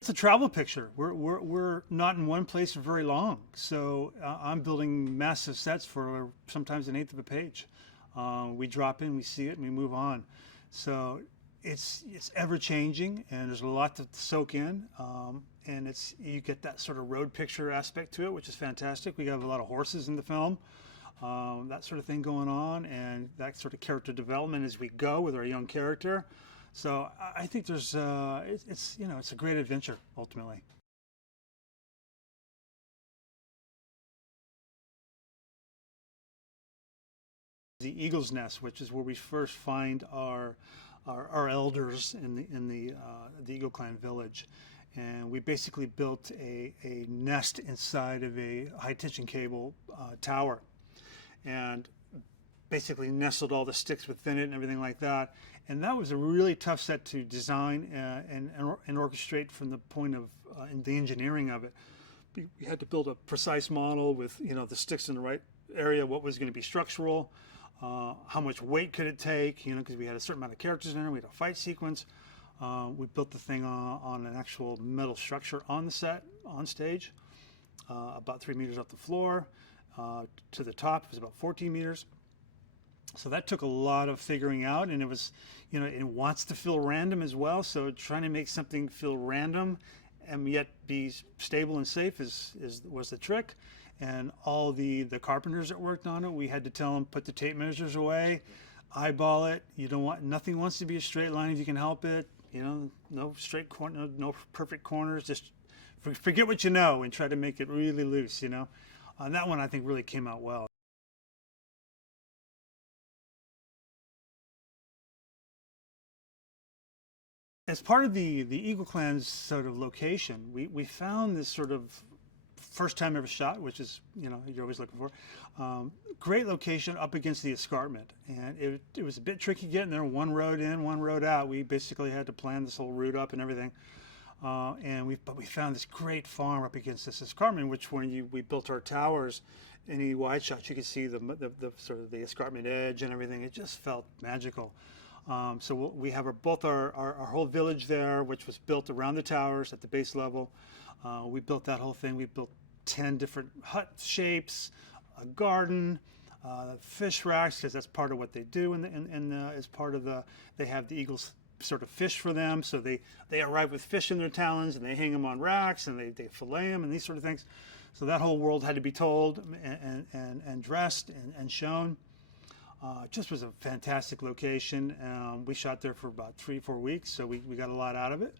It's a travel picture. We're not in one place for very long. So I'm building massive sets for sometimes an eighth of a page. We drop in, we see it, and we move on. So it's ever changing, and there's a lot to soak in. And you get that sort of road picture aspect to it, which is fantastic. We have a lot of horses in the film, that sort of thing going on, and that sort of character development as we go with our young character. So I think there's it's a great adventure ultimately. The Eagle's Nest, which is where we first find our elders in the Eagle Clan village, and we basically built a nest inside of a high tension cable tower, and basically nestled all the sticks within it and everything like that. And that was a really tough set to design and orchestrate from the point of in the engineering of it. We had to build a precise model with the sticks in the right area, what was going to be structural, how much weight could it take, because we had a certain amount of characters in there, we had a fight sequence. We built the thing on an actual metal structure on the set, on stage, about 3 meters off the floor. To the top, it was about 14 meters. So that took a lot of figuring out, and it was, it wants to feel random as well. So trying to make something feel random and yet be stable and safe was the trick. And all the carpenters that worked on it, we had to tell them, put the tape measures away, eyeball it. Nothing wants to be a straight line if you can help it. No straight corner, no perfect corners. Just forget what you know and try to make it really loose. And that one I think really came out well. As part of the Eagle Clan's sort of location, we found this sort of first time ever shot, which is you're always looking for. Great location up against the escarpment, and it was a bit tricky getting there. One road in, one road out. We basically had to plan this whole route up and everything. But we found this great farm up against this escarpment, which when we built our towers, any wide shots you could see the sort of the escarpment edge and everything. It just felt magical. So we have both our whole village there, which was built around the towers at the base level. We built that whole thing. We built 10 different hut shapes, a garden, fish racks, because that's part of what they do. And as part of they have the eagles sort of fish for them. So they arrive with fish in their talons, and they hang them on racks, and they fillet them and these sort of things. So that whole world had to be told and dressed and shown. Just was a fantastic location. We shot there for about 3-4 weeks, so we got a lot out of it,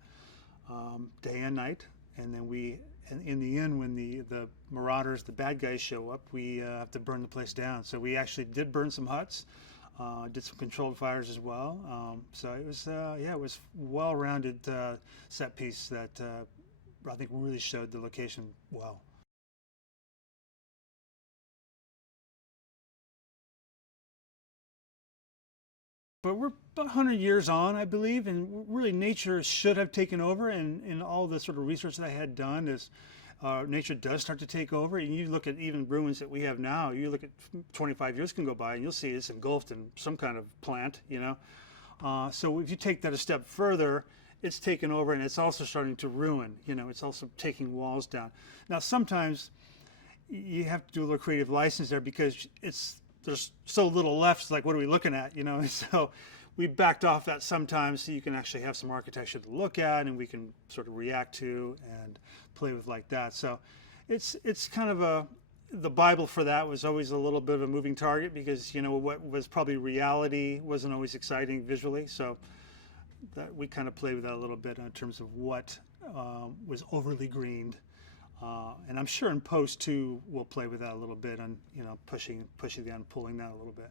day and night. And then in the end, when the marauders, the bad guys show up, we have to burn the place down. So we actually did burn some huts, did some controlled fires as well. So it was, it was well-rounded set piece that I think really showed the location well. But we're about 100 years on, I believe, and really nature should have taken over. And in all the sort of research that I had done is nature does start to take over. And you look at even ruins that we have now, you look at 25 years can go by and you'll see it's engulfed in some kind of plant, So if you take that a step further, it's taken over and it's also starting to ruin, it's also taking walls down. Now, sometimes you have to do a little creative license there because there's so little left. It's like, what are we looking at? So we backed off that sometimes so you can actually have some architecture to look at and we can sort of react to and play with like that. So it's kind of the Bible for that was always a little bit of a moving target because, what was probably reality wasn't always exciting visually. So that we kind of played with that a little bit in terms of what was overly greened. And I'm sure in post too, we'll play with that a little bit and pushing that and pulling that a little bit.